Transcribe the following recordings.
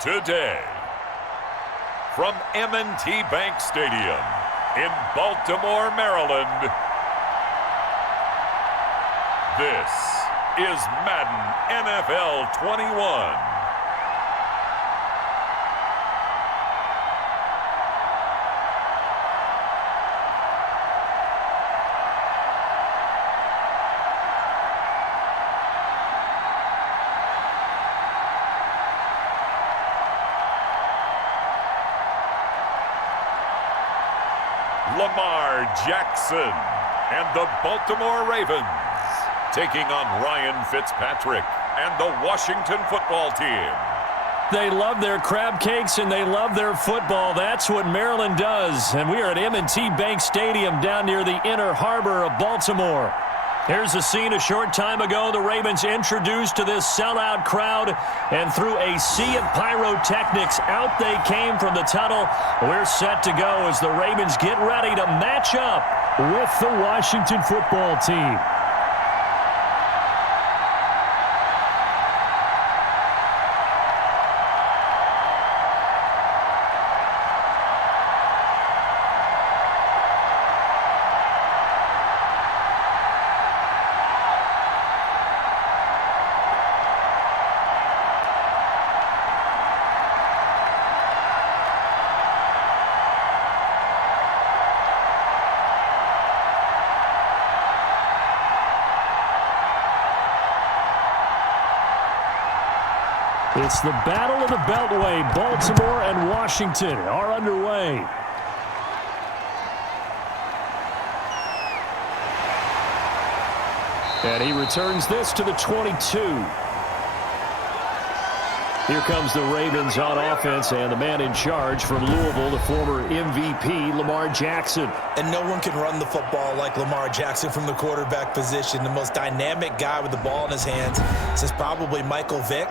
Today, from M&T Bank Stadium in Baltimore, Maryland, this is Madden NFL 21. Lamar Jackson and the Baltimore Ravens taking on Ryan Fitzpatrick and the Washington football team. They love their crab cakes and they love their football. That's what Maryland does. And we are at M&T Bank Stadium down near the Inner Harbor of Baltimore. Here's a scene a short time ago. The Ravens introduced to this sellout crowd, and through a sea of pyrotechnics, out they came from the tunnel. We're set to go as the Ravens get ready to match up with the Washington football team. It's the Battle of the Beltway. Baltimore and Washington are underway. And he returns this to the 22. Here comes the Ravens on offense, and the man in charge from Louisville, the former MVP, Lamar Jackson. And no one can run the football like Lamar Jackson from the quarterback position. The most dynamic guy with the ball in his hands since probably Michael Vick.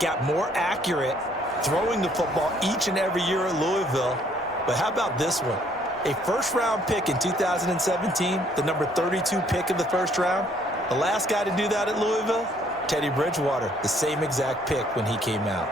Got more accurate throwing the football each and every year at Louisville. But how about this one? A first-round pick in 2017, the number 32 pick of the first round. The last guy to do that at Louisville, Teddy Bridgewater, the same exact pick when he came out.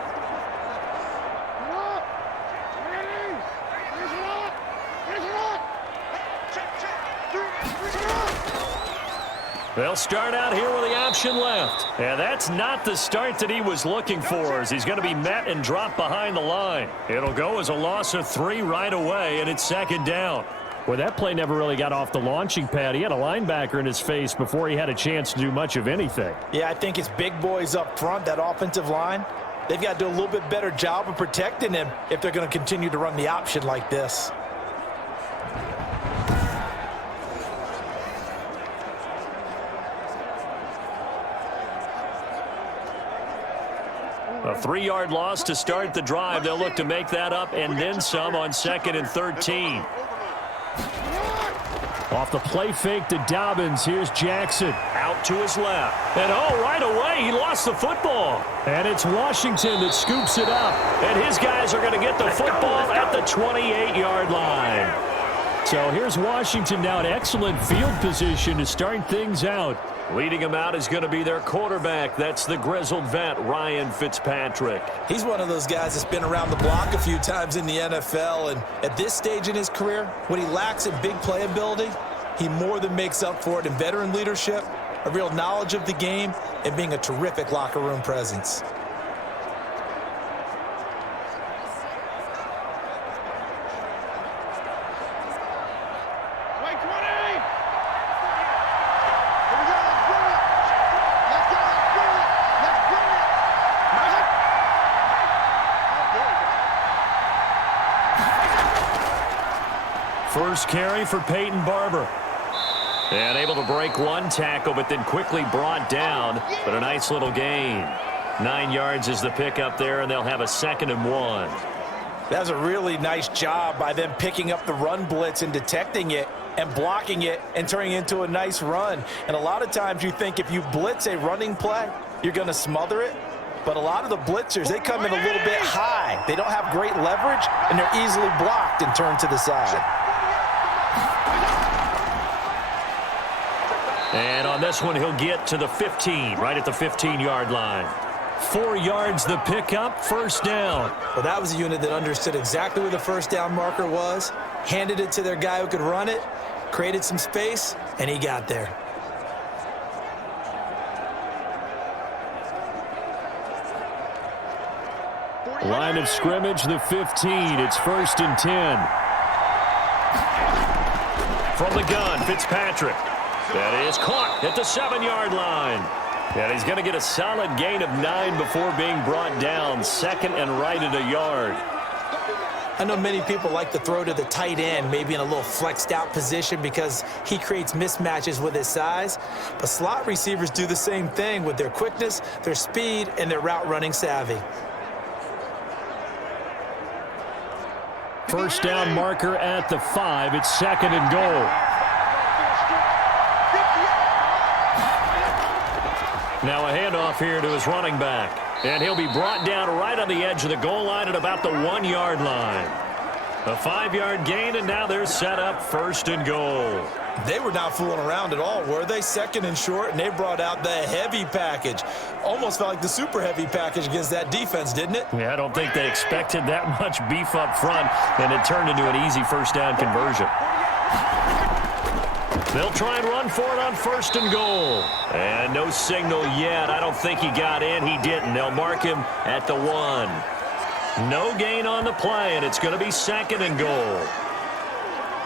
They'll start out here with the option left. And that's not the start that he was looking for, as he's going to be met and dropped behind the line. It'll go as a loss of 3 right away, and it's second down. Well, that play never really got off the launching pad. He had a linebacker in his face before he had a chance to do much of anything. Yeah, I think it's big boys up front, that offensive line. They've got to do a little bit better job of protecting him if they're going to continue to run the option like this. A 3-yard loss to start the drive. They'll look to make that up and then some on 2nd and 13. Off the play fake to Dobbins. Here's Jackson out to his left. And right away he lost the football. And it's Washington that scoops it up. And his guys are going to get the football at the 28-yard line. So here's Washington now in excellent field position to start things out. Leading them out is going to be their quarterback. That's the grizzled vet, Ryan Fitzpatrick. He's one of those guys that's been around the block a few times in the NFL, and at this stage in his career, what he lacks in big playability, he more than makes up for it in veteran leadership, a real knowledge of the game, and being a terrific locker room presence. First carry for Peyton Barber. And able to break one tackle, but then quickly brought down. But a nice little gain. 9 yards is the pickup there, and they'll have a 2nd and 1. That's a really nice job by them picking up the run blitz and detecting it and blocking it and turning it into a nice run. And a lot of times you think if you blitz a running play, you're going to smother it. But a lot of the blitzers, they come in a little bit high. They don't have great leverage, and they're easily blocked and turned to the side. And on this one, he'll get to the 15, right at the 15-yard line. 4 yards the pickup, first down. Well, that was a unit that understood exactly where the first down marker was, handed it to their guy who could run it, created some space, and he got there. Line of scrimmage, the 15. It's 1st and 10. From the gun, Fitzpatrick. That is caught at the 7-yard line. And he's going to get a solid gain of 9 before being brought down. 2nd and right at a yard. I know many people like to throw to the tight end, maybe in a little flexed out position because he creates mismatches with his size. But slot receivers do the same thing with their quickness, their speed, and their route running savvy. First down marker at the 5. It's 2nd and goal. Now a handoff here to his running back. And he'll be brought down right on the edge of the goal line at about the 1-yard line. A 5-yard gain, and now they're set up 1st and goal. They were not fooling around at all, were they? 2nd and short, and they brought out the heavy package. Almost felt like the super heavy package against that defense, didn't it? Yeah, I don't think they expected that much beef up front, and it turned into an easy first down conversion. They'll try and run for it on 1st and goal. And no signal yet. I don't think he got in. He didn't. They'll mark him at the 1. No gain on the play, and it's going to be 2nd and goal.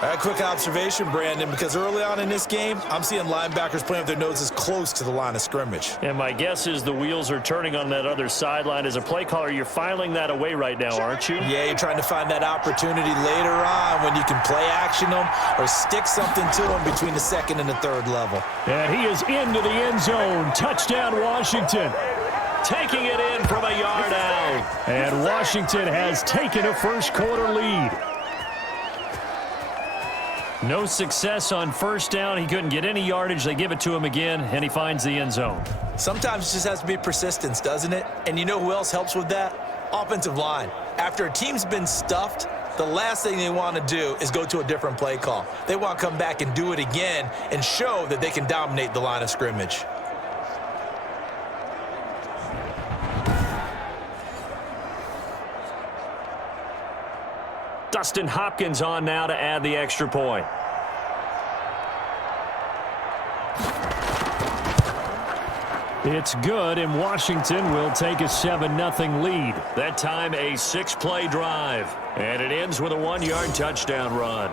A quick observation, Brandon, because early on in this game, I'm seeing linebackers playing with their noses close to the line of scrimmage. And my guess is the wheels are turning on that other sideline. As a play caller, you're filing that away right now, aren't you? Yeah, you're trying to find that opportunity later on when you can play action them or stick something to them between the 2nd and the 3rd level. And he is into the end zone. Touchdown, Washington. Taking it in from a yard out. And Washington has taken a first-quarter lead. No success on first down. He couldn't get any yardage. They give it to him again, and he finds the end zone. Sometimes it just has to be persistence, doesn't it? And you know who else helps with that? Offensive line. After a team's been stuffed, the last thing they want to do is go to a different play call. They want to come back and do it again and show that they can dominate the line of scrimmage. Dustin Hopkins on now to add the extra point. It's good, and Washington will take a 7-0 lead. That time a 6-play drive. And it ends with a 1-yard touchdown run.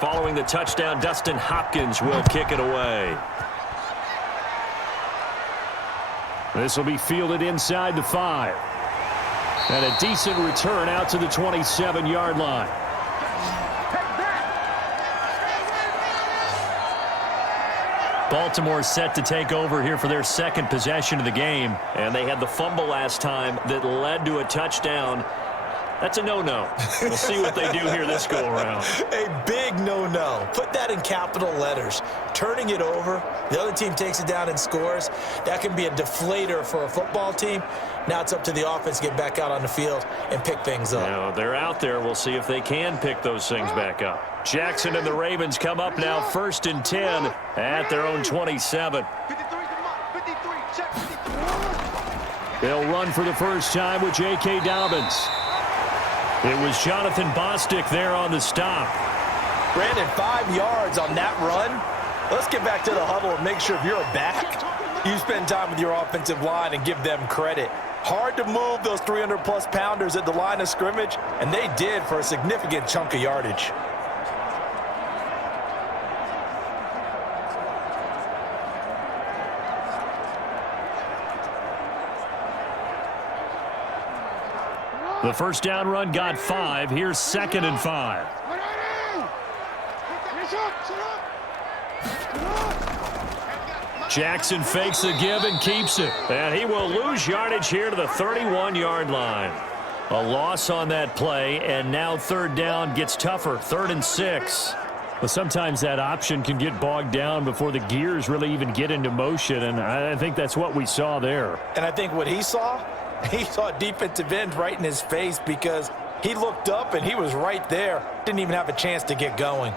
Following the touchdown, Dustin Hopkins will kick it away. This will be fielded inside the 5. And a decent return out to the 27-yard line. Baltimore set to take over here for their 2nd possession of the game. And they had the fumble last time that led to a touchdown. That's a no-no. We'll see what they do here this go-around. A big no-no. Put that in capital letters. Turning it over, the other team takes it down and scores. That can be a deflator for a football team. Now it's up to the offense to get back out on the field and pick things up. Now, they're out there. We'll see if they can pick those things back up. Jackson and the Ravens come up now 1st and 10 at their own 27. They'll run for the first time with J.K. Dobbins. It was Jonathan Bostic there on the stop. Brandon, 5 yards on that run. Let's get back to the huddle and make sure if you're back, you spend time with your offensive line and give them credit. Hard to move those 300-plus pounders at the line of scrimmage, and they did for a significant chunk of yardage. The first down run got 5. Here's 2nd and 5. Jackson fakes the give and keeps it. And he will lose yardage here to the 31-yard line. A loss on that play, and now third down gets tougher, 3rd and 6. Well, sometimes that option can get bogged down before the gears really even get into motion, and I think that's what we saw there. And I think what he saw a defensive end right in his face because he looked up and he was right there. Didn't even have a chance to get going.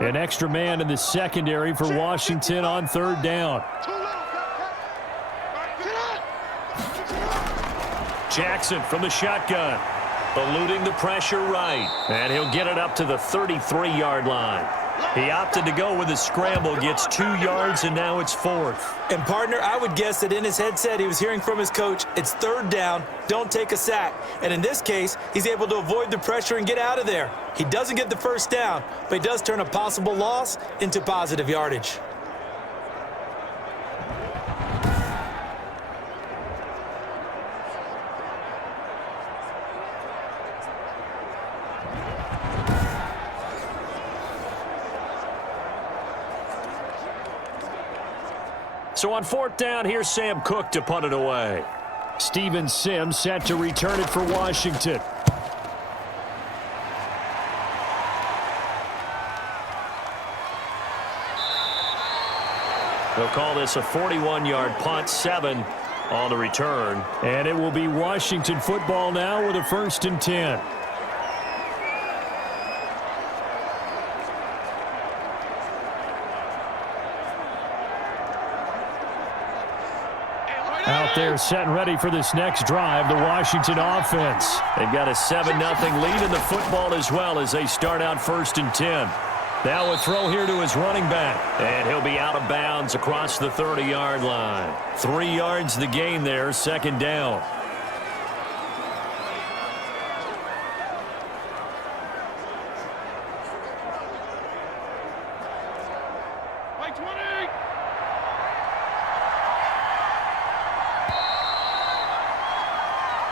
An extra man in the secondary for Washington on third down. Jackson from the shotgun, eluding the pressure right. And he'll get it up to the 33-yard line. He opted to go with a scramble, gets 2 yards, and now it's 4th. And, partner, I would guess that in his headset he was hearing from his coach, it's third down, don't take a sack. And in this case, he's able to avoid the pressure and get out of there. He doesn't get the first down, but he does turn a possible loss into positive yardage. So on 4th down, here's Sam Cook to punt it away. Steven Sims set to return it for Washington. They'll call this a 41-yard punt, 7 on the return. And it will be Washington football now with a 1st and 10. Out there set and ready for this next drive, the Washington offense. They've got a 7-0 lead in the football as well as they start out 1st and 10. Now a throw here to his running back. And he'll be out of bounds across the 30-yard line. 3 yards the gain there, 2nd down.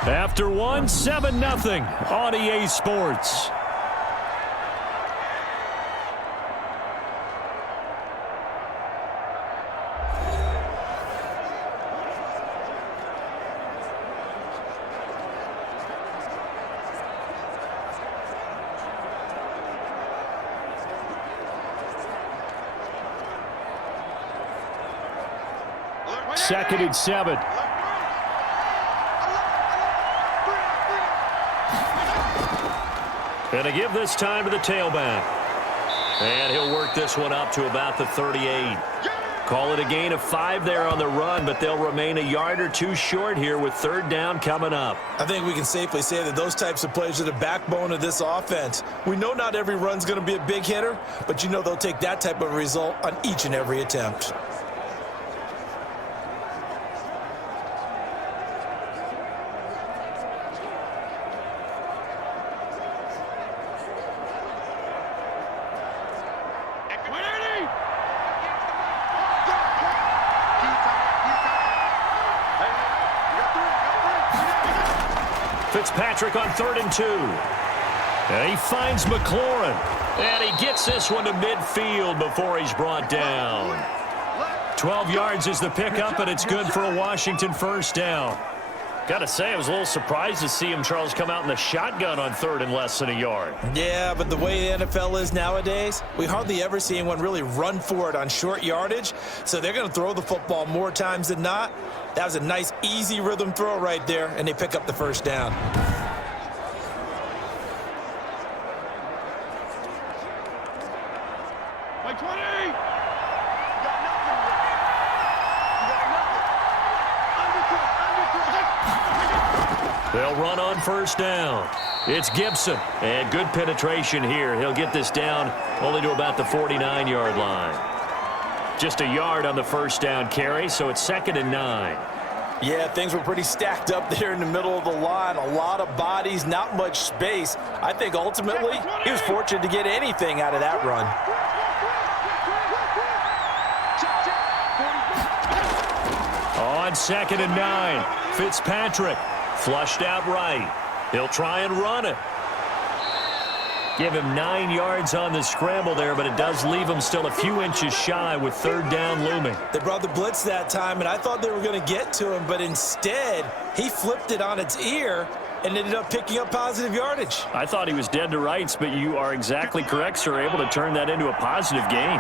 After one, 7-0 on EA Sports. Second and 7. And a give this time to the tailback. And he'll work this one up to about the 38. Call it a gain of 5 there on the run, but they'll remain a yard or 2 short here with 3rd down coming up. I think we can safely say that those types of plays are the backbone of this offense. We know not every run's going to be a big hitter, but you know they'll take that type of result on each and every attempt. Fitzpatrick on 3rd and 2. And he finds McLaurin. And he gets this one to midfield before he's brought down. 12 yards is the pickup, and it's good for a Washington 1st down. Got to say, I was a little surprised to see him, Charles, come out in the shotgun on 3rd and less than a yard. Yeah, but the way the NFL is nowadays, we hardly ever see anyone really run for it on short yardage. So they're going to throw the football more times than not. That was a nice, easy rhythm throw right there, and they pick up the 1st down. By 20! They'll run on 1st down. It's Gibson. And good penetration here. He'll get this down only to about the 49-yard line. Just a yard on the 1st down carry, so it's 2nd and 9. Yeah, things were pretty stacked up there in the middle of the line. A lot of bodies, not much space. I think ultimately he was fortunate to get anything out of that run. On 2nd and 9, Fitzpatrick flushed out right. He'll try and run it. Give him 9 yards on the scramble there, but it does leave him still a few inches shy with third down looming. They brought the blitz that time, and I thought they were going to get to him, but instead he flipped it on its ear and ended up picking up positive yardage. I thought he was dead to rights, but you are exactly correct, sir. Able to turn that into a positive gain.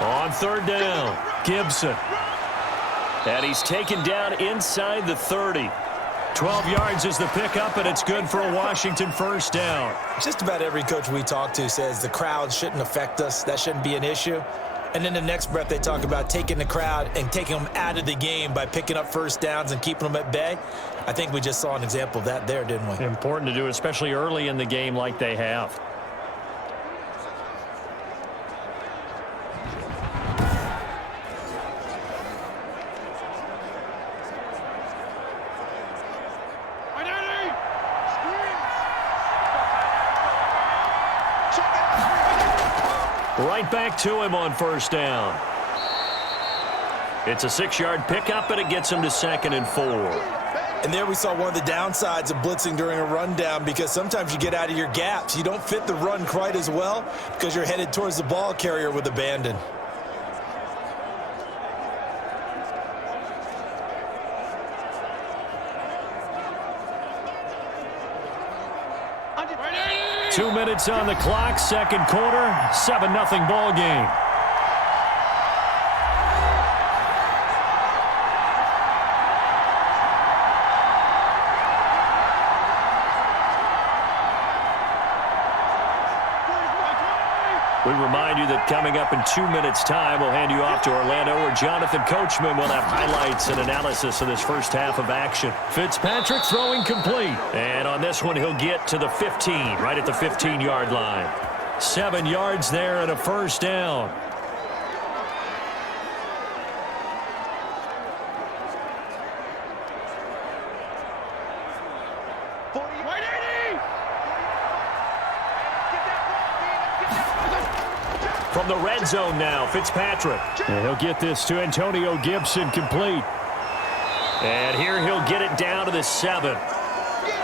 On third down, Gibson. And he's taken down inside the 30. 12 yards is the pickup, and it's good for a Washington first down. Just about every coach we talk to says the crowd shouldn't affect us. That shouldn't be an issue. And then the next breath they talk about taking the crowd and taking them out of the game by picking up first downs and keeping them at bay. I think we just saw an example of that there, didn't we? Important to do, especially early in the game like they have. Right back to him on first down. It's a 6-yard pickup, and it gets him to 2nd and 4. And there we saw one of the downsides of blitzing during a rundown, because sometimes you get out of your gaps. You don't fit the run quite as well because you're headed towards the ball carrier with abandon. Two minutes on the clock, second quarter, 7-0 ball game. We remind you that coming up in 2 minutes' time, we'll hand you off to Orlando, where Jonathan Coachman will have highlights and analysis of this first half of action. Fitzpatrick throwing complete. And on this one, he'll get to the 15, right at the 15-yard line. 7 yards there and a first down. From the red zone now, Fitzpatrick. And he'll get this to Antonio Gibson complete. And here he'll get it down to the 7.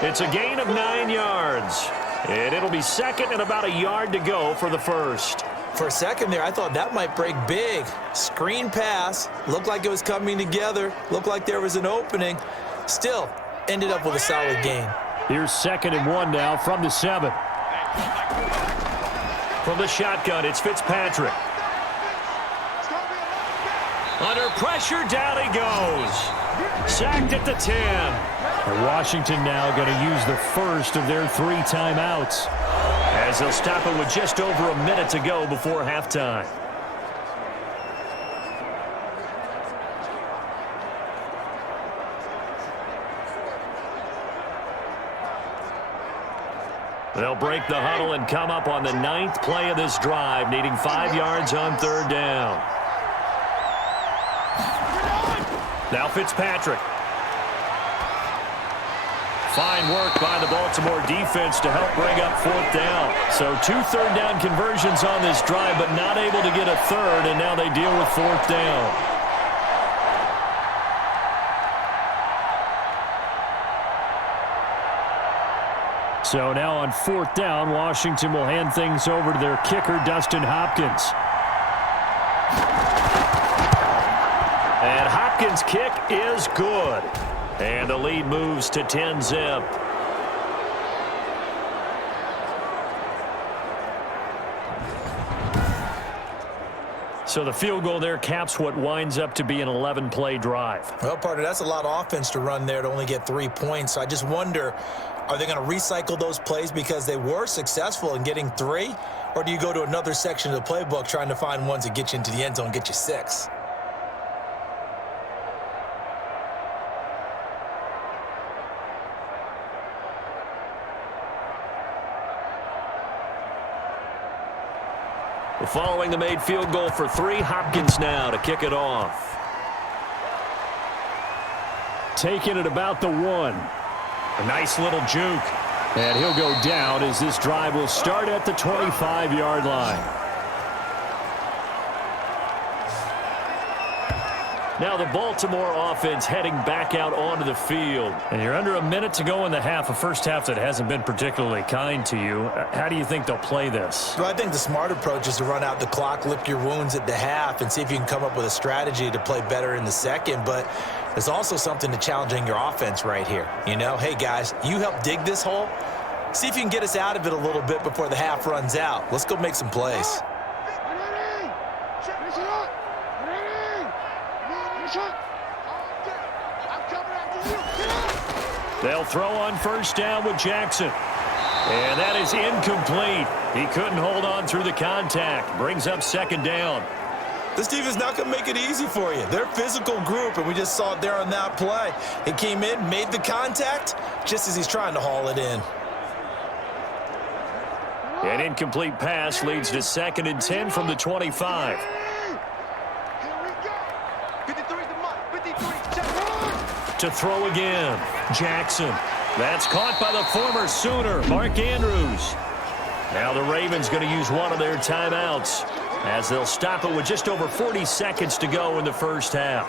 It's a gain of 9 yards. And it'll be 2nd and about a yard to go for the first. For a second there, I thought that might break big. Screen pass. Looked like it was coming together. Looked like there was an opening. Still, ended up with a solid gain. Here's 2nd and 1 now from the 7. From the shotgun, it's Fitzpatrick. Under pressure, down he goes. Sacked at the 10. And Washington now going to use the first of their 3 timeouts, as they'll stop it with just over a minute to go before halftime. They'll break the huddle and come up on the 9th play of this drive, needing 5 yards on third down. Now Fitzpatrick. Fine work by the Baltimore defense to help bring up 4th down. So 2 third down conversions on this drive, but not able to get a third, and now they deal with 4th down. So now on 4th down, Washington will hand things over to their kicker, Dustin Hopkins. And Hopkins' kick is good. And the lead moves to 10-zip. So the field goal there caps what winds up to be an 11-play drive. Well, partner, that's a lot of offense to run there to only get 3 points. So I just wonder, are they going to recycle those plays because they were successful in getting 3? Or do you go to another section of the playbook trying to find ones that get you into the end zone and get you 6? Following the made field goal for 3, Hopkins now to kick it off. Taking it about the 1. A nice little juke. And he'll go down as this drive will start at the 25-yard line. Now the Baltimore offense heading back out onto the field. And you're under a minute to go in the half, a first half that hasn't been particularly kind to you. How do you think they'll play this? Well, I think the smart approach is to run out the clock, lick your wounds at the half, and see if you can come up with a strategy to play better in the second. But there's also something to challenging your offense right here. You know, hey, guys, you help dig this hole. See if you can get us out of it a little bit before the half runs out. Let's go make some plays. They'll throw on first down with Jackson. And that is incomplete. He couldn't hold on through the contact. Brings up second down. This team is not going to make it easy for you. They're a physical group, and we just saw it there on that play. He came in, made the contact, just as he's trying to haul it in. An incomplete pass leads to 2nd and 10 from the 25. To throw again, Jackson. That's caught by the former Sooner, Mark Andrews. Now the Ravens going to use one of their timeouts as they'll stop it with just over 40 seconds to go in the first half.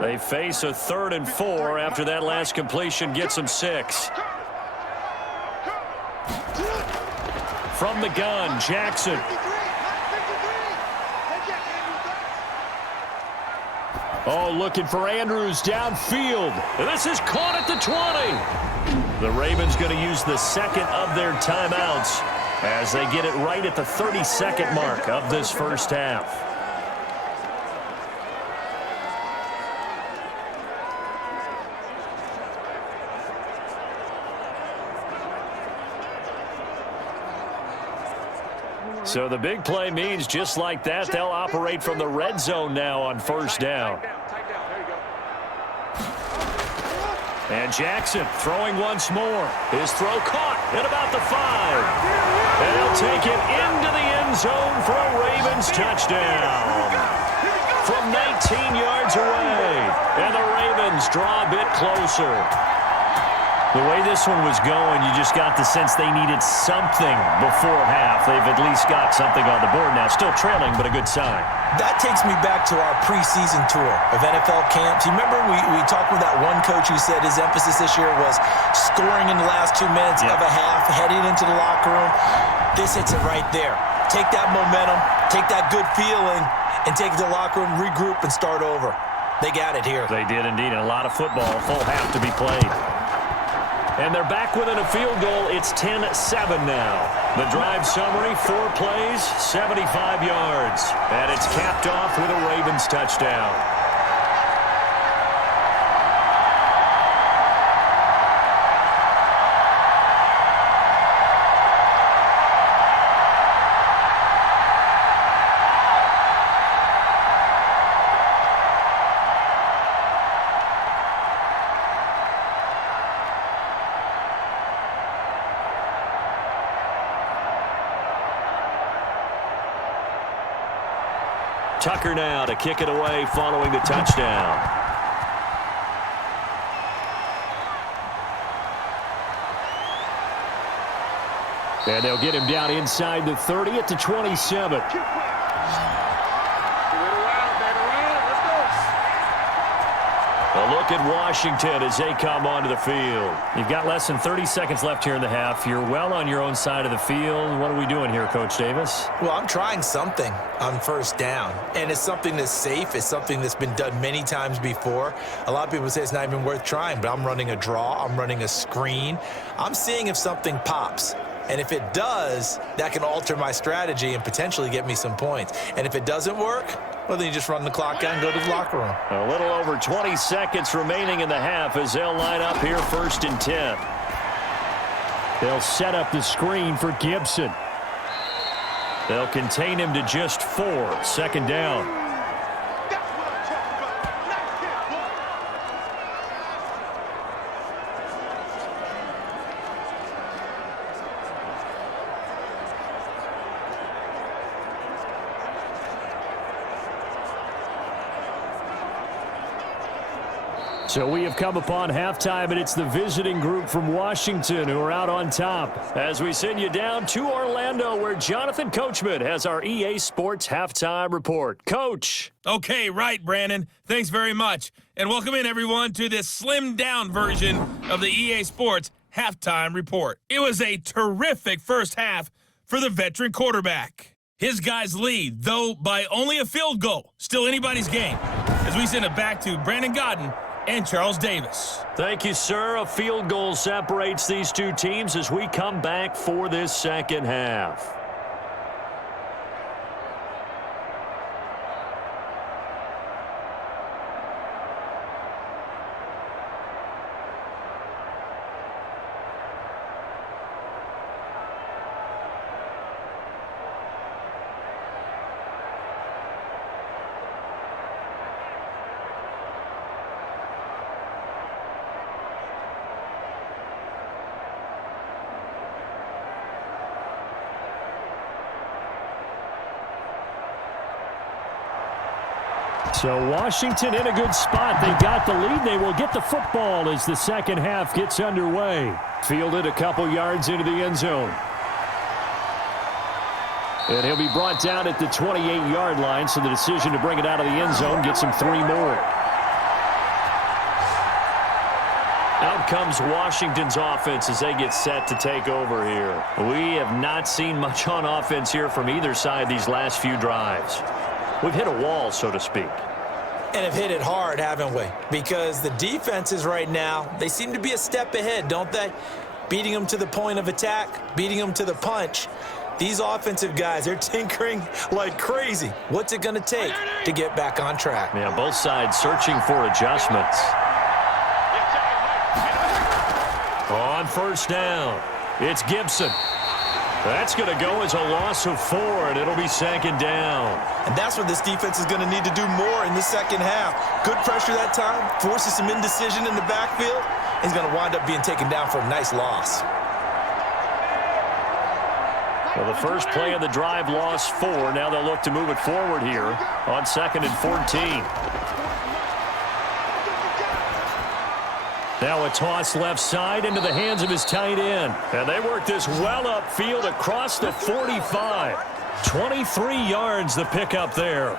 They face a 3rd and 4 after that last completion gets them 6. From the gun, Jackson. Oh, looking for Andrews downfield. This is caught at the 20. The Ravens going to use the 2nd of their timeouts as they get it right at the 30-second mark of this first half. So the big play means just like that, they'll operate from the red zone now on first down. And Jackson throwing once more. His throw caught at about the 5. And he'll take it into the end zone for a Ravens touchdown. From 19 yards away. And the Ravens draw a bit closer. The way this one was going, you just got the sense they needed something before half. They've at least got something on the board now. Still trailing, but a good sign. That takes me back to our preseason tour of NFL camps. You remember we talked with that one coach who said his emphasis this year was scoring in the last 2 minutes of a half, heading into the locker room. This hits it right there. Take that momentum, take that good feeling, and take it to the locker room, regroup, and start over. They got it here. They did indeed, and a lot of football, full half to be played. And they're back within a field goal. It's 10-7 now. The drive summary, 4 plays, 75 yards. And it's capped off with a Ravens touchdown. Tucker now to kick it away following the touchdown. And they'll get him down inside the 30 at the 27. A look at Washington as they come onto the field. You've got less than 30 seconds left here in the half. You're well on your own side of the field. What are we doing here, Coach Davis? Well, I'm trying something on first down, and it's something that's safe. It's something that's been done many times before. A lot of people say it's not even worth trying, but I'm running a draw. I'm running a screen. I'm seeing if something pops. And if it does, that can alter my strategy and potentially get me some points. And if it doesn't work, well, then you just run the clock out and go to the locker room. A little over 20 seconds remaining in the half as they'll line up here 1st and 10. They'll set up the screen for Gibson. They'll contain him to just 4. 2nd down. So we have come upon halftime, and it's the visiting group from Washington who are out on top. As we send you down to Orlando, where Jonathan Coachman has our EA Sports halftime report. Coach. Okay, right, Brandon. Thanks very much. And welcome in, everyone, to this slimmed-down version of the EA Sports halftime report. It was a terrific first half for the veteran quarterback. His guys lead, though by only a field goal. Still anybody's game. As we send it back to Brandon Godden and Charles Davis. Thank you, sir. A field goal separates these two teams as we come back for this second half. So Washington in a good spot. They got the lead. They will get the football as the second half gets underway. Fielded a couple yards into the end zone. And he'll be brought down at the 28-yard line, so the decision to bring it out of the end zone gets him 3 more. Out comes Washington's offense as they get set to take over here. We have not seen much on offense here from either side these last few drives. We've hit a wall, so to speak. And have hit it hard, haven't we? Because the defenses right now, they seem to be a step ahead, don't they? Beating them to the point of attack, beating them to the punch. These offensive guys, they're tinkering like crazy. What's it going to take to get back on track? Yeah, both sides searching for adjustments. On first down, it's Gibson. That's going to go as a loss of 4, and it'll be second down. And that's what this defense is going to need to do more in the second half. Good pressure that time, forces some indecision in the backfield. He's going to wind up being taken down for a nice loss. Well, the first play of the drive lost 4. Now they'll look to move it forward here on 2nd and 14. Now a toss left side into the hands of his tight end. And they work this well upfield across the 45. 23 yards the pickup there.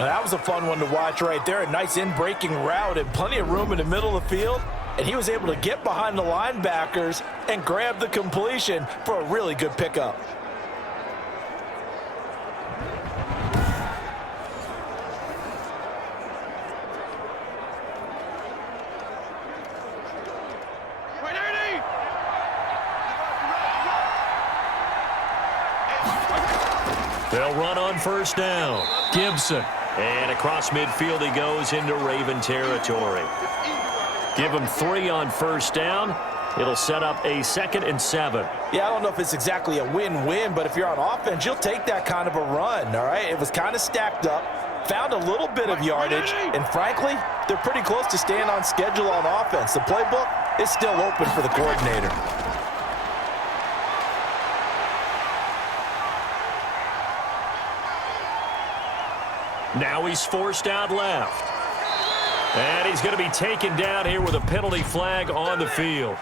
Now, that was a fun one to watch right there. A nice in-breaking route and plenty of room in the middle of the field. And he was able to get behind the linebackers and grab the completion for a really good pickup. They'll run on first down. Gibson. And across midfield he goes into Raven territory. Give him 3 on first down. It'll set up a 2nd and 7. Yeah, I don't know if it's exactly a win-win, but if you're on offense, you'll take that kind of a run, all right? It was kind of stacked up, found a little bit of yardage, and frankly, they're pretty close to staying on schedule on offense. The playbook is still open for the coordinator. Now he's forced out left. And he's going to be taken down here with a penalty flag on the field.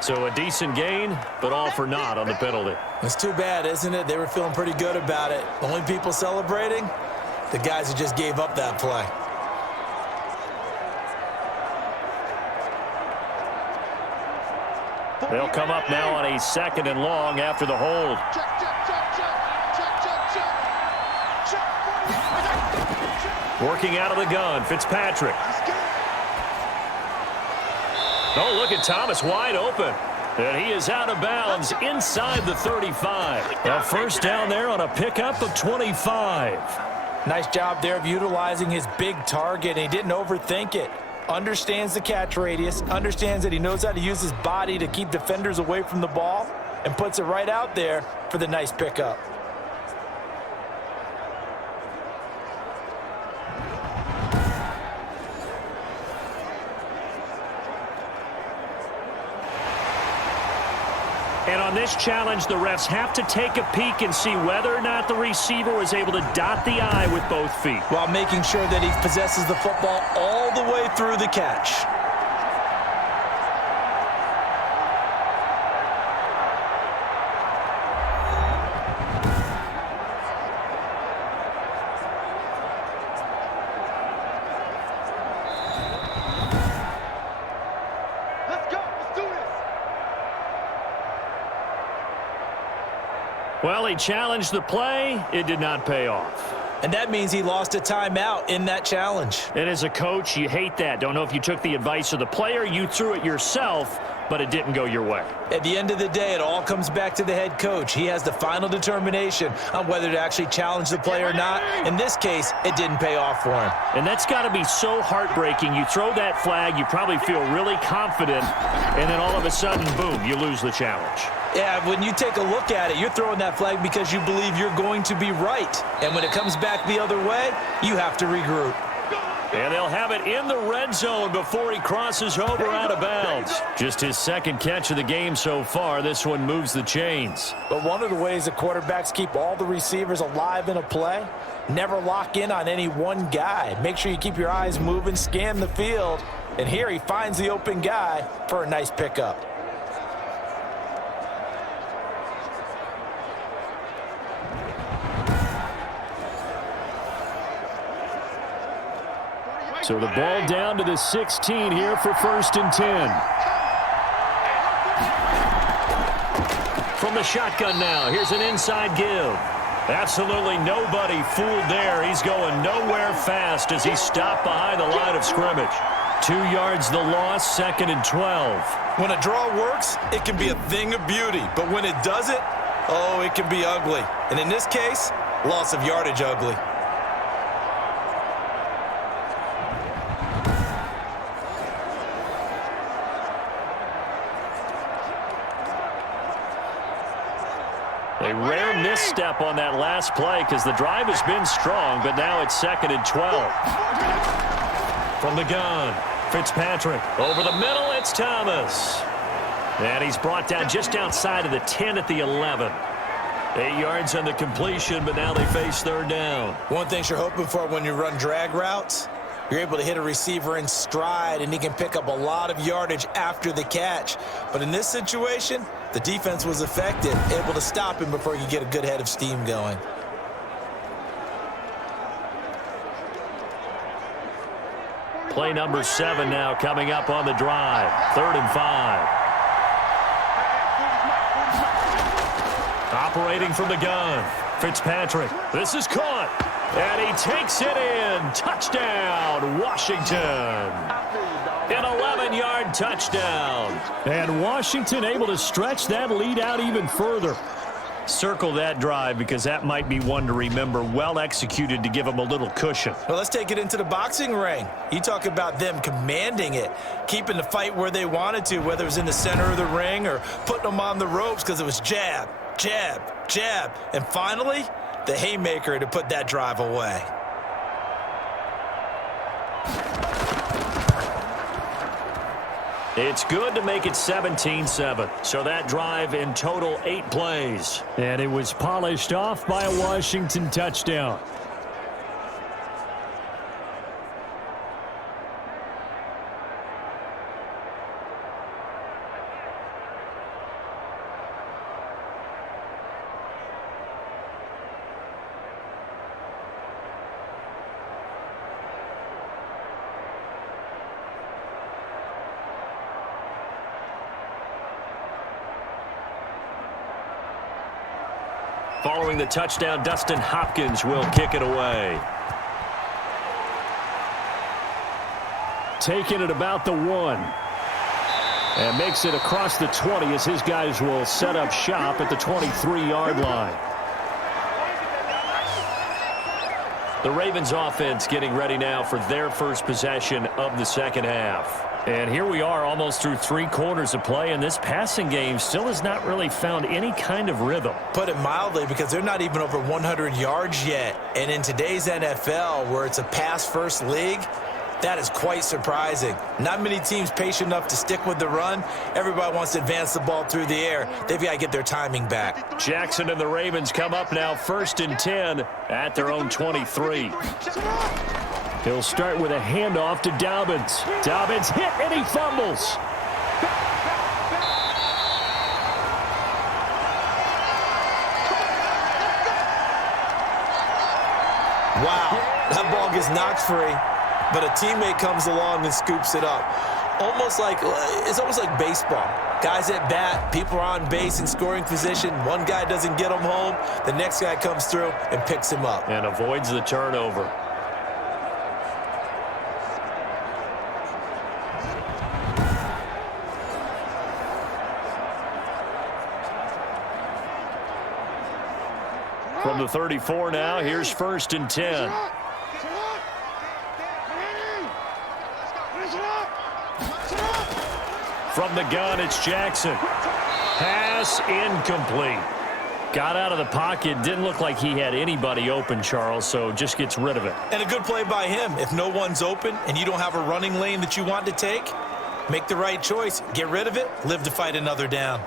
So a decent gain, but all for naught on the penalty. It's too bad, isn't it? They were feeling pretty good about it. The only people celebrating, the guys who just gave up that play. They'll come up now on a 2nd and long after the hold. Working out of the gun, Fitzpatrick. Oh, look at Thomas wide open. And he is out of bounds inside the 35. A first down there on a pickup of 25. Nice job there of utilizing his big target. He didn't overthink it. Understands the catch radius, understands that he knows how to use his body to keep defenders away from the ball, and puts it right out there for the nice pickup. And on this challenge, the refs have to take a peek and see whether or not the receiver was able to dot the I with both feet, while making sure that he possesses the football all the way through the catch. Well, he challenged the play. It did not pay off. And that means he lost a timeout in that challenge. And as a coach, you hate that. Don't know if you took the advice of the player, you threw it yourself, but it didn't go your way. At the end of the day, it all comes back to the head coach. He has the final determination on whether to actually challenge the play or not. In this case, it didn't pay off for him. And that's got to be so heartbreaking. You throw that flag, you probably feel really confident, and then all of a sudden, boom, you lose the challenge. Yeah, when you take a look at it, you're throwing that flag because you believe you're going to be right. And when it comes back the other way, you have to regroup. And they'll have it in the red zone before he crosses over out of bounds. Just his second catch of the game so far. This one moves the chains. But one of the ways the quarterbacks keep all the receivers alive in a play, never lock in on any one guy. Make sure you keep your eyes moving, scan the field. And here he finds the open guy for a nice pickup. So the ball down to the 16 here for 1st and 10. From the shotgun now, here's an inside give. Absolutely nobody fooled there. He's going nowhere fast as he stopped behind the line of scrimmage. 2 yards the loss, 2nd and 12. When a draw works, it can be a thing of beauty. But when it doesn't, oh, it can be ugly. And in this case, loss of yardage ugly. A rare misstep on that last play because the drive has been strong, but now it's 2nd and 12. From the gun, Fitzpatrick. Over the middle, it's Thomas. And he's brought down just outside of the 10 at the 11. 8 yards on the completion, but now they face 3rd down. One thing you're hoping for when you run drag routes, you're able to hit a receiver in stride, and he can pick up a lot of yardage after the catch. But in this situation, the defense was effective, able to stop him before you get a good head of steam going. Play number 7 now coming up on the drive. 3rd and 5. Operating from the gun, Fitzpatrick. This is caught. And he takes it in. Touchdown, Washington. An 11-yard touchdown. And Washington able to stretch that lead out even further. Circle that drive because that might be one to remember. Well executed to give them a little cushion. Well, let's take it into the boxing ring. You talk about them commanding it, keeping the fight where they wanted to, whether it was in the center of the ring or putting them on the ropes because it was jab, jab, jab. And finally, the haymaker to put that drive away. It's good to make it 17-7. So that drive in total 8 plays. And it was polished off by a Washington touchdown. Following the touchdown, Dustin Hopkins will kick it away. Taking it about the 1. And makes it across the 20 as his guys will set up shop at the 23-yard line. The Ravens offense getting ready now for their first possession of the second half. And here we are almost through 3 quarters of play, and this passing game still has not really found any kind of rhythm. Put it mildly, because they're not even over 100 yards yet. And in today's NFL, where it's a pass-first league, That is quite surprising. Not many teams patient enough to stick with the run. Everybody wants to advance the ball through the air. They've got to get their timing back. Jackson and the Ravens come up now 1st and 10 at their own 23. He'll start with a handoff to Dobbins. Dobbins hit and he fumbles. Wow, that ball gets knocked free, but a teammate comes along and scoops it up. It's almost like baseball. Guys at bat, people are on base in scoring position. One guy doesn't get him home. The next guy comes through and picks him up. And avoids the turnover. From the 34 now, here's 1st and 10. From the gun, it's Jackson. Pass incomplete. Got out of the pocket. Didn't look like he had anybody open, Charles, so just gets rid of it. And a good play by him. If no one's open and you don't have a running lane that you want to take, make the right choice. Get rid of it. Live to fight another down.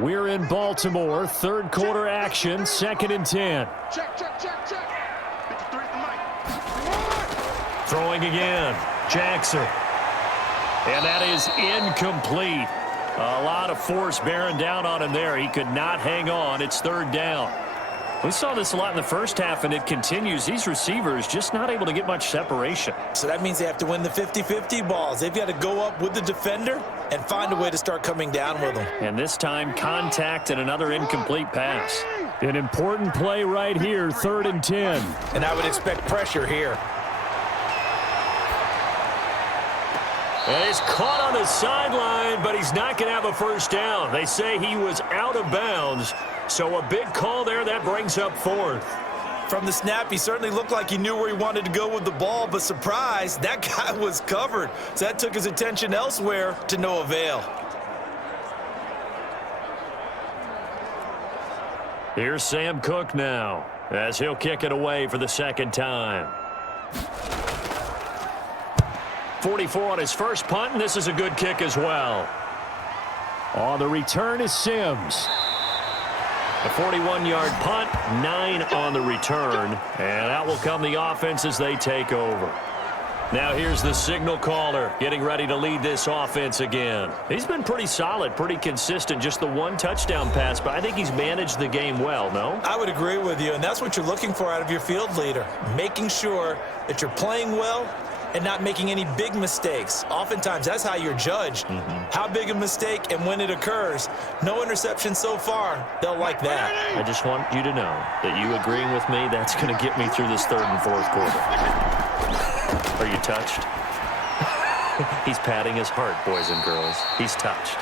We're in Baltimore. 3rd quarter action. 2nd and 10. Check. 53 at the mic. Throwing again. Jackson. And that is incomplete. A lot of force bearing down on him there. He could not hang on. It's 3rd down. We saw this a lot in the first half, and it continues. These receivers just not able to get much separation. So that means they have to win the 50-50 balls. They've got to go up with the defender and find a way to start coming down with them. And this time, contact and another incomplete pass. An important play right here, 3rd and 10. And I would expect pressure here. And he's caught on the sideline, but he's not going to have a 1st down. They say he was out of bounds, so a big call there. That brings up 4th. From the snap, he certainly looked like he knew where he wanted to go with the ball, but surprise, that guy was covered. So that took his attention elsewhere to no avail. Here's Sam Cook now, as he'll kick it away for the 2nd time. 44 on his first punt, and this is a good kick as well. On the return is Sims. A 41-yard punt, 9 on the return, and out will come the offense as they take over. Now here's the signal caller getting ready to lead this offense again. He's been pretty solid, pretty consistent, just the 1 touchdown pass, but I think he's managed the game well, no? I would agree with you, and that's what you're looking for out of your field leader, making sure that you're playing well and not making any big mistakes. Oftentimes, that's how you're judged. How big a mistake and when it occurs. No interception so far. They'll like that. I just want you to know that you agreeing with me, that's going to get me through this 3rd and 4th quarter. Are you touched? He's patting his heart, boys and girls. He's touched.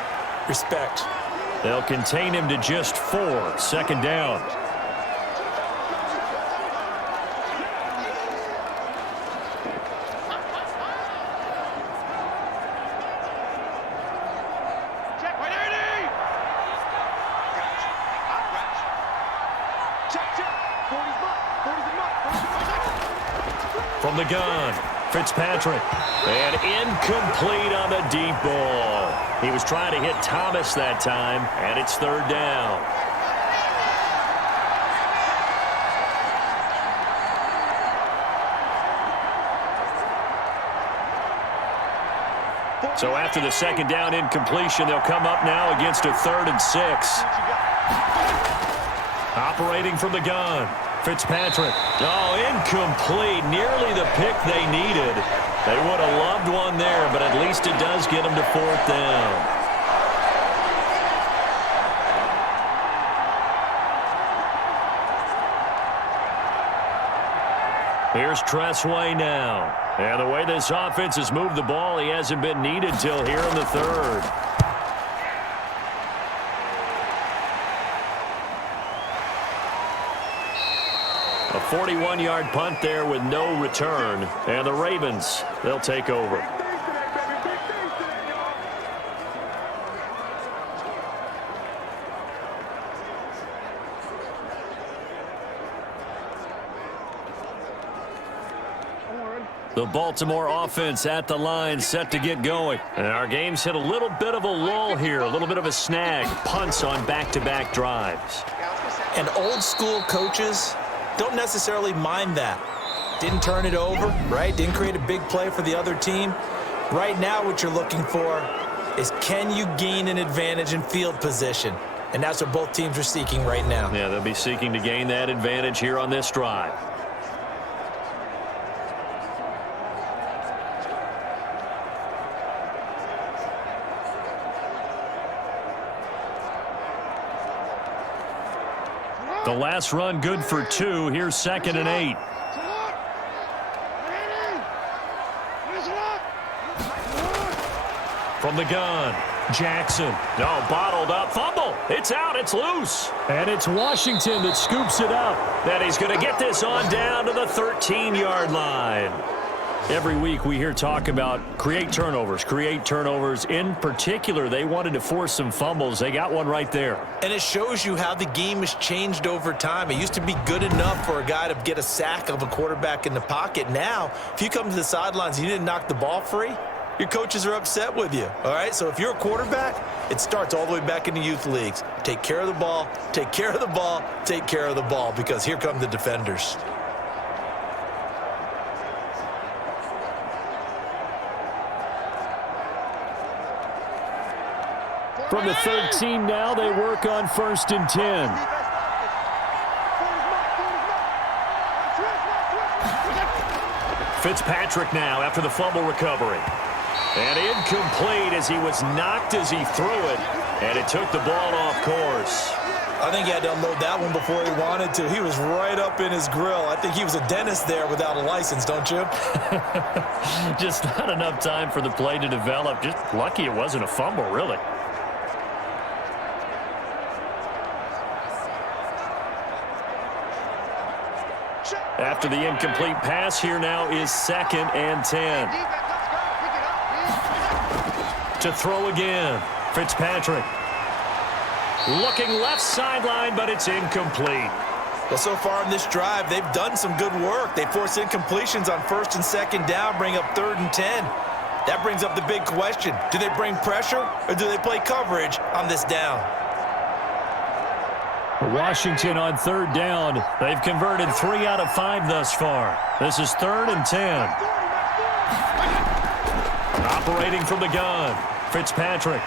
Respect. They'll contain him to just 4. 2nd down. From the gun, Fitzpatrick, and incomplete on the deep ball. He was trying to hit Thomas that time, and it's 3rd down. So after the 2nd down incompletion, they'll come up now against a 3rd and 6. Operating from the gun. Fitzpatrick. Oh, incomplete. Nearly the pick they needed. They would have loved one there, but at least it does get them to 4th down. Here's Tressway now. And the way this offense has moved the ball, he hasn't been needed till here in the 3rd. A 41-yard punt there with no return. And the Ravens, they'll take over. The Baltimore offense at the line, set to get going. And our game's hit a little bit of a lull here, a little bit of a snag. Punts on back-to-back drives. And old school coaches don't necessarily mind that. Didn't turn it over, right? Didn't create a big play for the other team. Right now what you're looking for is, can you gain an advantage in field position? And that's what both teams are seeking right now. Yeah, they'll be seeking to gain that advantage here on this drive. The last run good for 2. Here's 2nd and 8. From the gun, Jackson. No, bottled up. Fumble. It's out. It's loose. And it's Washington that scoops it up. Then he's going to get this on down to the 13-yard line. Every week we hear talk about create turnovers. In particular, they wanted to force some fumbles. They got one right there. And it shows you how the game has changed over time. It used to be good enough for a guy to get a sack of a quarterback in the pocket. Now, if you come to the sidelines and you didn't knock the ball free, your coaches are upset with you, all right? So if you're a quarterback, it starts all the way back in the youth leagues. Take care of the ball, take care of the ball, take care of the ball, because here come the defenders. From the 13 now, they work on 1st and 10. Fitzpatrick now after the fumble recovery. And incomplete as he was knocked as he threw it. And it took the ball off course. I think he had to unload that one before he wanted to. He was right up in his grill. I think he was a dentist there without a license, don't you? Just not enough time for the play to develop. Just lucky it wasn't a fumble, really. After the incomplete pass, here now is 2nd and 10. To throw again, Fitzpatrick. Looking left sideline, but it's incomplete. Well, so far in this drive, they've done some good work. They force incompletions on 1st and 2nd down, bring up 3rd and 10. That brings up the big question. Do they bring pressure, or do they play coverage on this down? Washington on 3rd down. They've converted 3 out of 5 thus far. This is 3rd and 10. Operating from the gun, Fitzpatrick.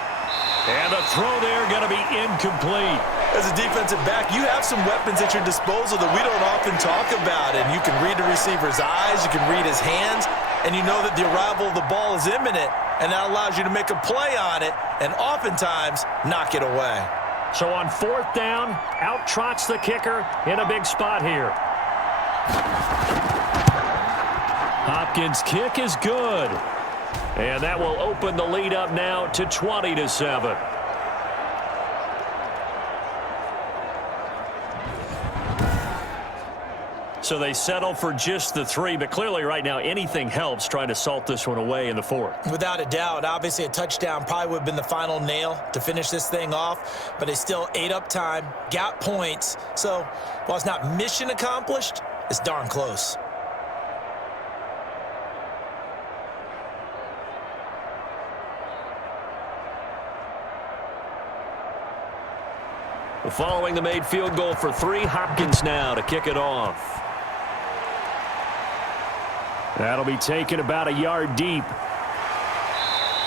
And the throw there going to be incomplete. As a defensive back, you have some weapons at your disposal that we don't often talk about. And you can read the receiver's eyes, you can read his hands, and you know that the arrival of the ball is imminent, and that allows you to make a play on it and oftentimes knock it away. So on 4th down, out trots the kicker in a big spot here. Hopkins' kick is good. And that will open the lead up now to 20-7. So they settle for just the 3, but clearly right now anything helps trying to salt this one away in the 4th. Without a doubt, obviously a touchdown probably would have been the final nail to finish this thing off, but they still ate up time, got points. So while it's not mission accomplished, it's darn close. Following the made field goal for 3, Hopkins now to kick it off. That'll be taken about a yard deep.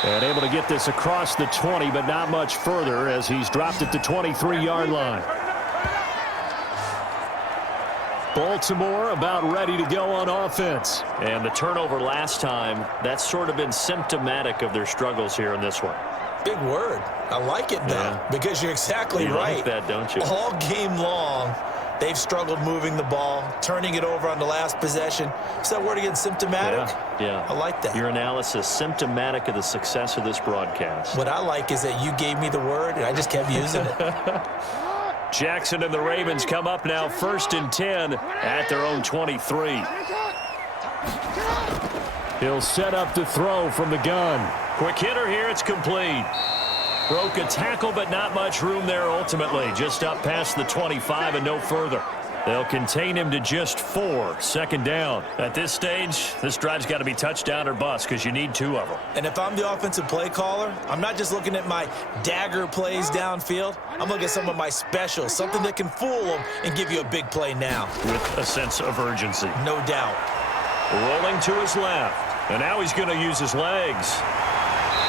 And able to get this across the 20, but not much further as he's dropped at the 23-yard line. Baltimore about ready to go on offense. And the turnover last time, that's sort of been symptomatic of their struggles here in this one. Big word. I like it, though, because you're exactly right. You like that, don't you? All game long, they've struggled moving the ball, turning it over on the last possession. Is that word again, symptomatic? Yeah. I like that. Your analysis, symptomatic of the success of this broadcast. What I like is that you gave me the word, and I just kept using it. Jackson and the Ravens come up now 1st and 10 at their own 23. He'll set up to throw from the gun. Quick hitter here, it's complete. Broke a tackle, but not much room there ultimately. Just up past the 25 and no further. They'll contain him to just 4. Second down. At this stage, this drive's got to be touchdown or bust because you need 2 of them. And if I'm the offensive play caller, I'm not just looking at my dagger plays downfield. I'm looking at some of my specials, something that can fool them and give you a big play now. With a sense of urgency. No doubt. Rolling to his left. And now he's going to use his legs.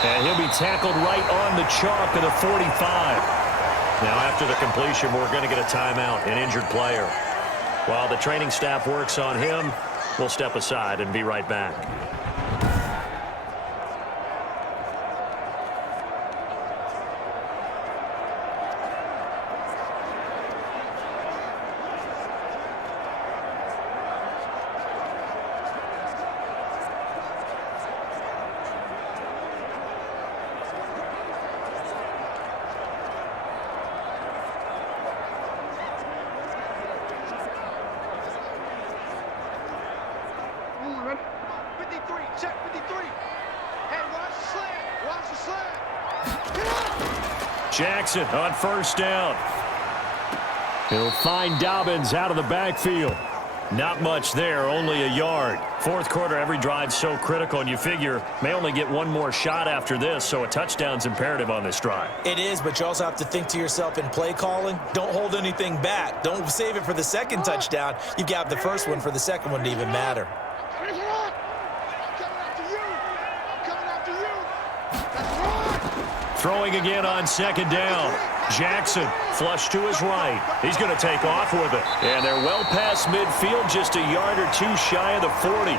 And he'll be tackled right on the chalk of the 45. Now, after the completion, we're going to get a timeout, an injured player. While the training staff works on him, we'll step aside and be right back. Jackson on first down. He'll find Dobbins out of the backfield. Not much there, only a yard. Fourth quarter, every drive's so critical, and you figure may only get one more shot after this, so a touchdown's imperative on this drive. It is, but you also have to think to yourself in play calling, don't hold anything back. Don't save it for the second touchdown. You've got the first one for the second one to even matter. Throwing again on second down. Jackson flush to his right. He's going to take off with it. And they're well past midfield, just a yard or 2 shy of the 40.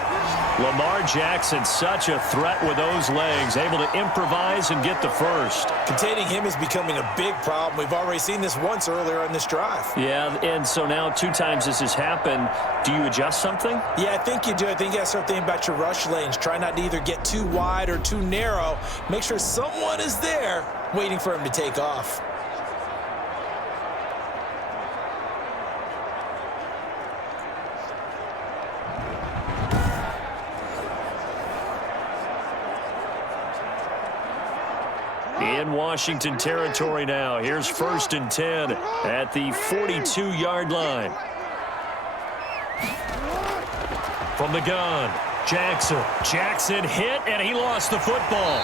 Lamar Jackson, such a threat with those legs, able to improvise and get the first. Containing him is becoming a big problem. We've already seen this once earlier in this drive. Yeah, and so now 2 times this has happened. Do you adjust something? Yeah, I think you do. I think you got to start thinking about your rush lanes. Try not to either get too wide or too narrow. Make sure someone is there waiting for him to take off. In Washington territory now. Here's 1st and 10 at the 42-yard line. From the gun, Jackson. Jackson hit, and he lost the football.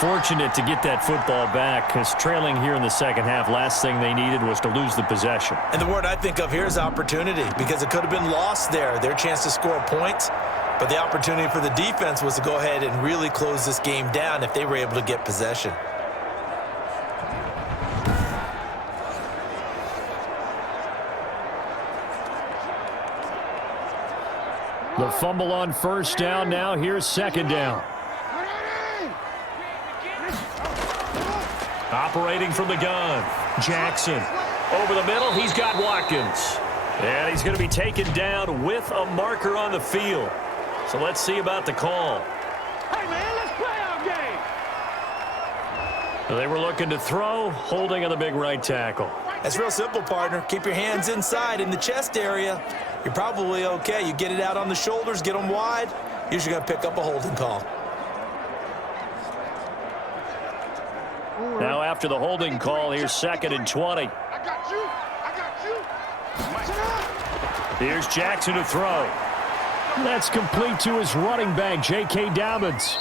Fortunate to get that football back, because trailing here in the second half, last thing they needed was to lose the possession. And the word I think of here is opportunity, because it could have been lost there. Their chance to score points, but the opportunity for the defense was to go ahead and really close this game down if they were able to get possession. The fumble on first down. Now here's second down. Operating from the gun, Jackson. Over the middle, he's got Watkins. And he's going to be taken down with a marker on the field. So let's see about the call. Hey, man, let's play our game. They were looking to throw, holding on the big right tackle. That's real simple, partner. Keep your hands inside in the chest area. You're probably okay. You get it out on the shoulders, get them wide. Usually going to pick up a holding call. Now after the holding call, here's 2nd and 20. I got you. Here's Jackson to throw. That's complete to his running back, J.K. Dobbins.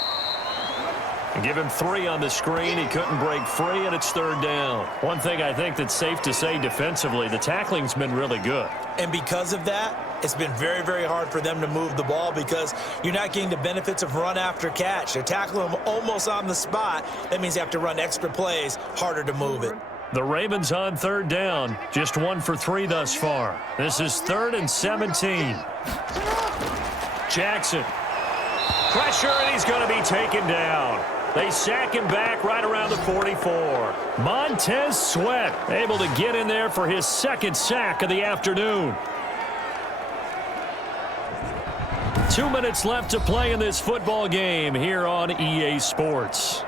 And give him 3 on the screen. He couldn't break free, and it's 3rd down. One thing I think that's safe to say defensively, the tackling's been really good. And because of that, it's been very, very hard for them to move the ball because you're not getting the benefits of run after catch. They're tackling them almost on the spot. That means you have to run extra plays, harder to move it. The Ravens on 3rd down, just 1 for 3 thus far. This is 3rd and 17. Jackson. Pressure, and he's going to be taken down. They sack him back right around the 44. Montez Sweat able to get in there for his 2nd sack of the afternoon. 2 minutes left to play in this football game here on EA Sports.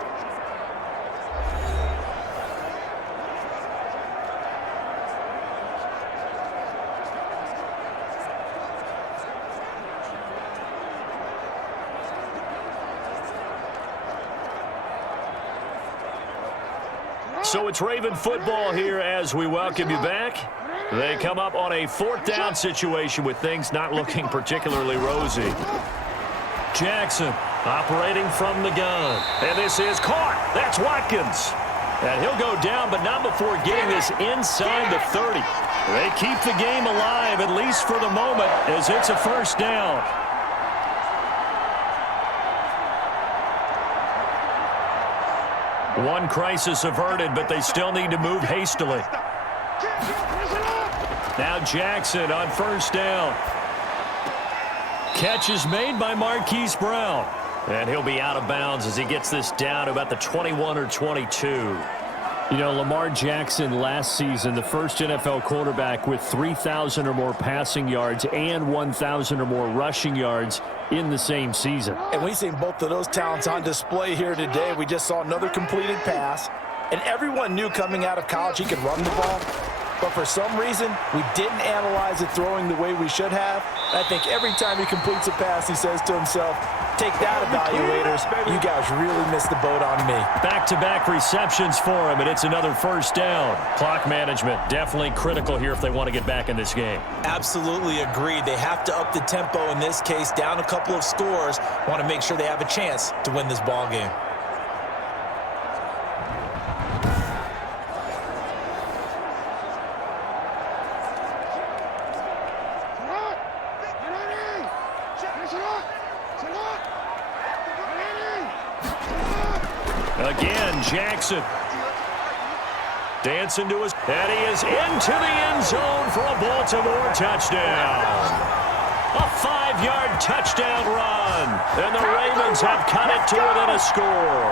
So it's Raven football here as we welcome you back. They come up on a fourth down situation with things not looking particularly rosy. Jackson operating from the gun. And this is caught. That's Watkins. And he'll go down, but not before getting this inside the 30. They keep the game alive, at least for the moment, as it's a first down. One crisis averted, but they still need to move hastily. Now Jackson on first down. Catch is made by Marquise Brown. And he'll be out of bounds as he gets this down to about the 21 or 22. You know, Lamar Jackson last season, the first NFL quarterback with 3,000 or more passing yards and 1,000 or more rushing yards in the same season. And we've seen both of those talents on display here today. We just saw another completed pass. And everyone knew coming out of college he could run the ball. But for some reason, we didn't analyze it throwing the way we should have. I think every time he completes a pass, he says to himself, take that, evaluators. You guys really missed the boat on me. Back-to-back receptions for him, and it's another first down. Clock management definitely critical here if they want to get back in this game. Absolutely agreed. They have to up the tempo in this case, down a couple of scores. Want to make sure they have a chance to win this ball game. Again, Jackson. Dancing to his, and he is into the end zone for a Baltimore touchdown. A 5-yard touchdown run, and the Ravens have cut it to within a score.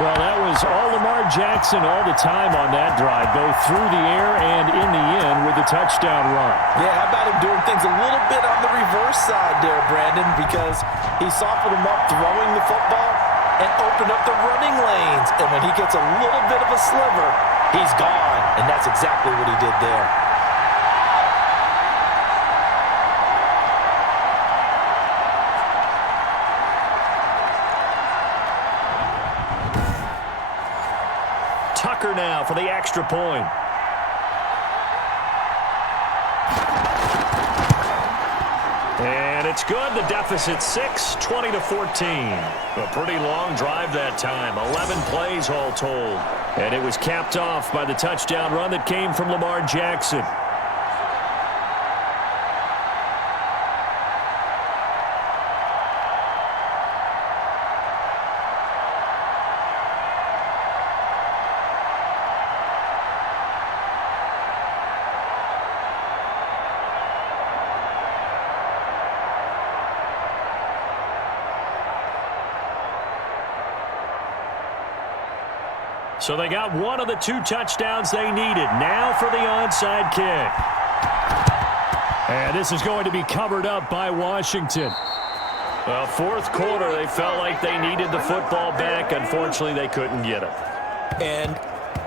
Well, that was all Lamar Jackson all the time on that drive, both through the air and in the end with the touchdown run. Yeah, how about him doing things a little bit on the reverse side there, Brandon, because he softened him up throwing the football and opened up the running lanes. And when he gets a little bit of a sliver, he's gone. And that's exactly what he did there. Tucker now for the extra point. And it's good. The deficit 6, 20-14. A pretty long drive that time. 11 plays all told. And it was capped off by the touchdown run that came from Lamar Jackson. So they got one of the 2 touchdowns they needed. Now for the onside kick. And this is going to be covered up by Washington. Well, fourth quarter, they felt like they needed the football back. Unfortunately, they couldn't get it. And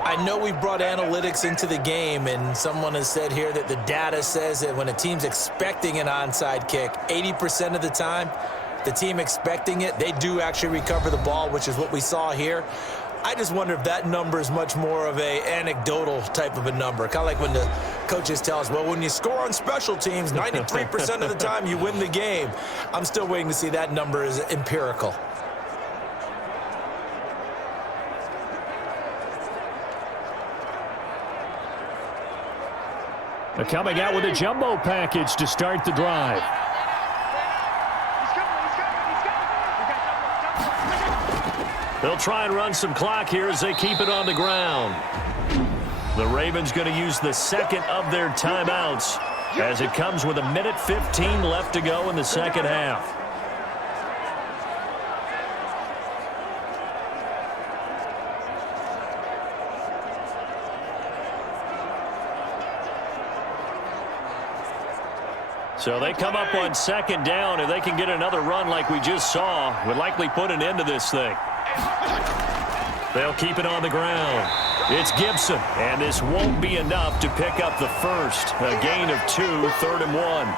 I know we brought analytics into the game, and someone has said here that the data says that when a team's expecting an onside kick, 80% of the time, the team expecting it, they do actually recover the ball, which is what we saw here. I just wonder if that number is much more of a anecdotal type of a number. Kind of like when the coaches tell us, well, when you score on special teams, 93% of the time you win the game. I'm still waiting to see that number is empirical. They're coming out with a jumbo package to start the drive. They'll try and run some clock here as they keep it on the ground. The Ravens going to use the second of their timeouts as it comes with 1:15 left to go in the second half. So they come up on second down. If they can get another run like we just saw, would likely put an end to this thing. They'll keep it on the ground. It's Gibson, and this won't be enough to pick up the first. A gain of 2, 3rd and 1.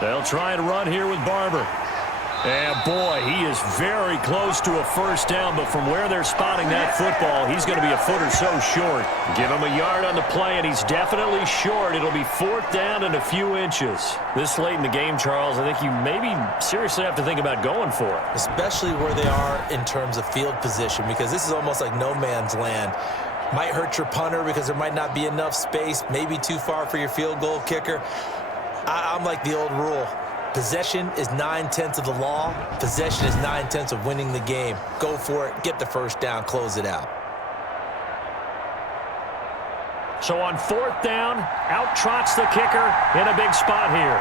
They'll try and run here with Barber. And, boy, he is very close to a first down, but from where they're spotting that football, he's going to be a foot or so short. Give him a yard on the play, and he's definitely short. It'll be 4th down and a few inches. This late in the game, Charles, I think you maybe seriously have to think about going for it. Especially where they are in terms of field position, because this is almost like no man's land. Might hurt your punter because there might not be enough space, maybe too far for your field goal kicker. I'm like the old rule. Possession is 9/10 of the law. Possession is 9/10 of winning the game. Go for it. Get the first down. Close it out. So on 4th down, out trots the kicker in a big spot here.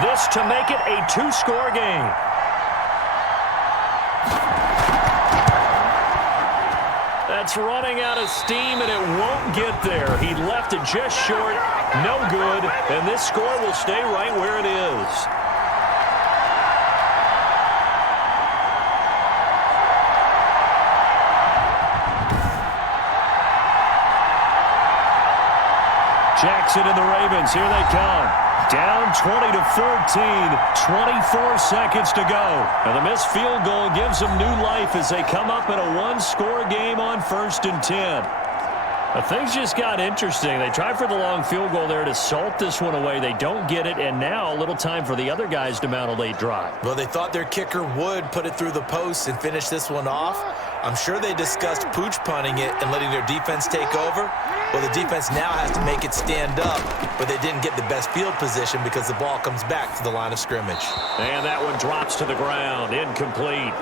This to make it a 2-score game. That's running out of steam, and it won't get there. He left it just short. No good. And this score will stay right where it is. Jackson and the Ravens, here they come. Down 20-14, 24 seconds to go. And the missed field goal gives them new life as they come up in a 1-score game on 1st and 10. But things just got interesting. They tried for the long field goal there to salt this one away. They don't get it, and now a little time for the other guys to mount a late drive. Well, they thought their kicker would put it through the post and finish this one off. I'm sure they discussed pooch punting it and letting their defense take over. Well, the defense now has to make it stand up, but they didn't get the best field position because the ball comes back to the line of scrimmage. And that one drops to the ground, incomplete.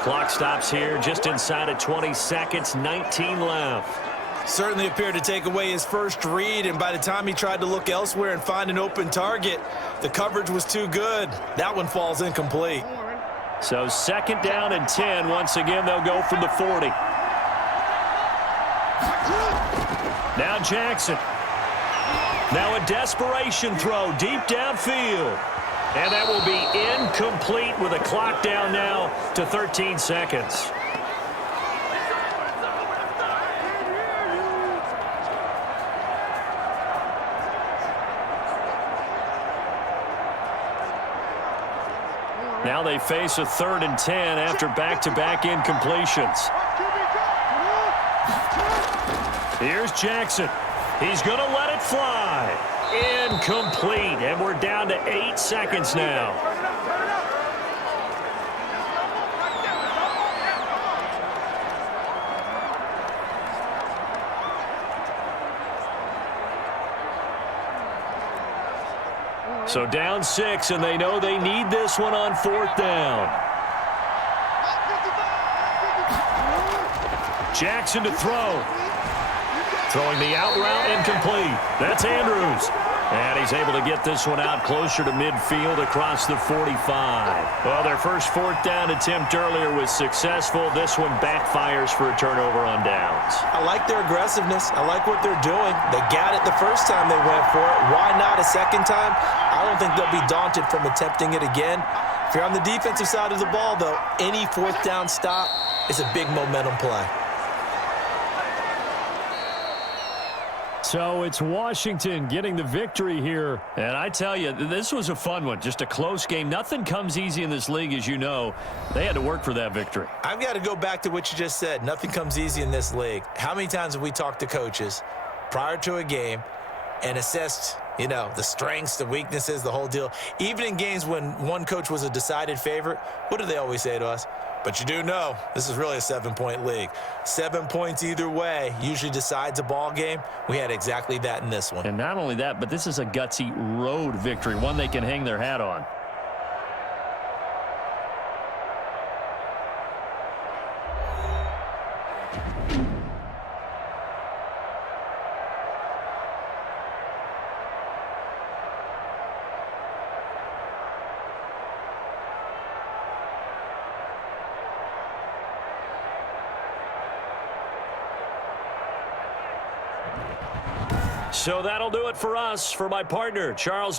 Clock stops here just inside of 20 seconds, 19 left. Certainly appeared to take away his first read, and by the time he tried to look elsewhere and find an open target, the coverage was too good. That one falls incomplete. So 2nd down and 10. Once again, they'll go from the 40. Now Jackson. Now a desperation throw deep downfield. And that will be incomplete with a clock down now to 13 seconds. Now they face a 3rd and 10 after back-to-back incompletions. Here's Jackson. He's going to let it fly. Incomplete, and we're down to 8 seconds now. So down 6, and they know they need this one on 4th down. Jackson to throw. Throwing the out route incomplete. That's Andrews. And he's able to get this one out closer to midfield across the 45. Well, their first 4th down attempt earlier was successful. This one backfires for a turnover on downs. I like their aggressiveness. I like what they're doing. They got it the first time they went for it. Why not a second time? I don't think they'll be daunted from attempting it again. If you're on the defensive side of the ball, though, any 4th down stop is a big momentum play. So it's Washington getting the victory here. And I tell you, this was a fun one. Just a close game. Nothing comes easy in this league, as you know. They had to work for that victory. I've got to go back to what you just said. Nothing comes easy in this league. How many times have we talked to coaches prior to a game and assessed, you know, the strengths, the weaknesses, the whole deal? Even in games when one coach was a decided favorite, what do they always say to us? But you do know this is really a 7-point league. 7 points either way usually decides a ball game. We had exactly that in this one. And not only that, but this is a gutsy road victory, one they can hang their hat on. So that'll do it for us. For my partner, Charles